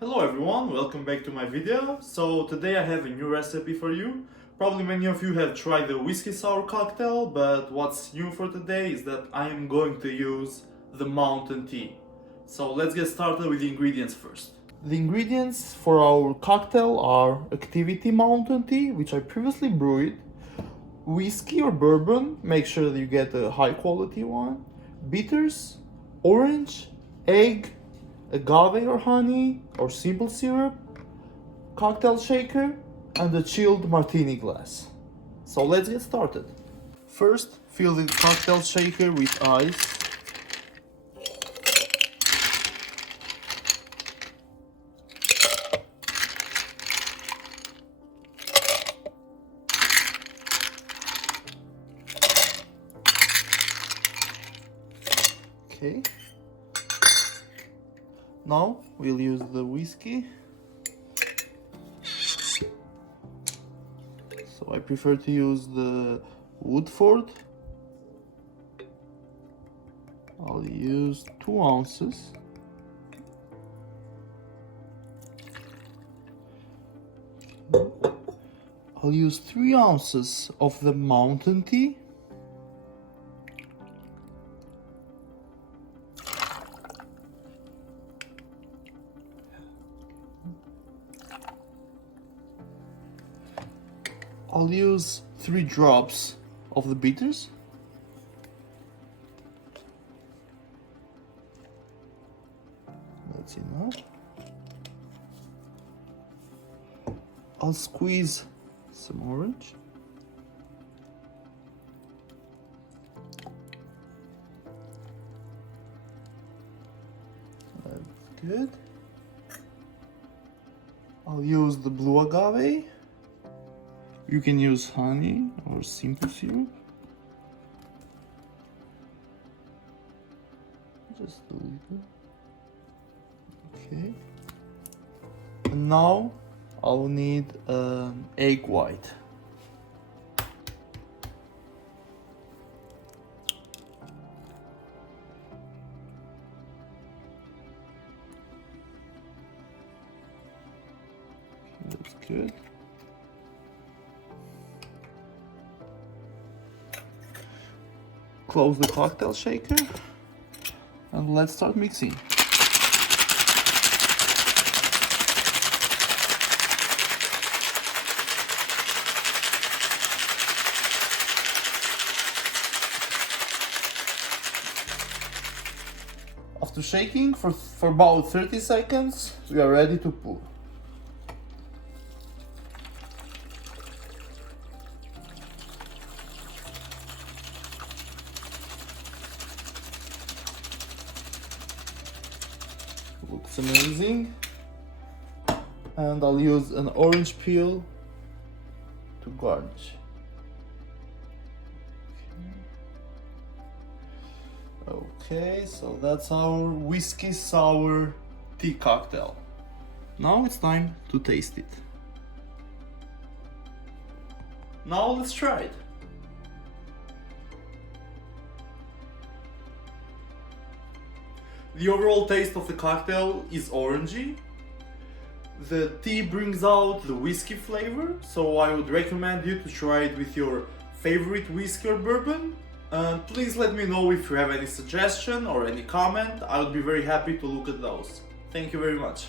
Hello everyone, welcome back to my video. So today I have a new recipe for you. Probably many of you have tried the whiskey sour cocktail, but what's new for today is that I am going to use the mountain tea. So let's get started with the ingredients first. The ingredients for our cocktail are Activitea Mountain Tea, which I previously brewed, whiskey or bourbon, make sure that you get a high quality one, bitters, orange, egg, agave or honey or simple syrup, cocktail shaker, and a chilled martini glass. So let's get started. First, fill the cocktail shaker with ice. Okay. Now we'll use the whiskey. So I prefer to use the Woodford. I'll use 2 ounces. I'll use 3 ounces of the mountain tea. I'll use 3 drops of the bitters. That's enough. I'll squeeze some orange. That's good. I'll use the blue agave. You can use honey or simple syrup. Just a little. Okay. And now I'll need egg white. That's good. Close the cocktail shaker and let's start mixing. After shaking for about 30 seconds, we are ready to pour. Looks amazing. And I'll use an orange peel to garnish. Okay, so that's our whiskey sour tea cocktail. Now it's time to taste it. Now let's try it. The overall taste of the cocktail is orangey. The tea brings out the whiskey flavor, so I would recommend you to try it with your favorite whiskey or bourbon. Please let me know if you have any suggestion or any comment. I would be very happy to look at those. Thank you very much.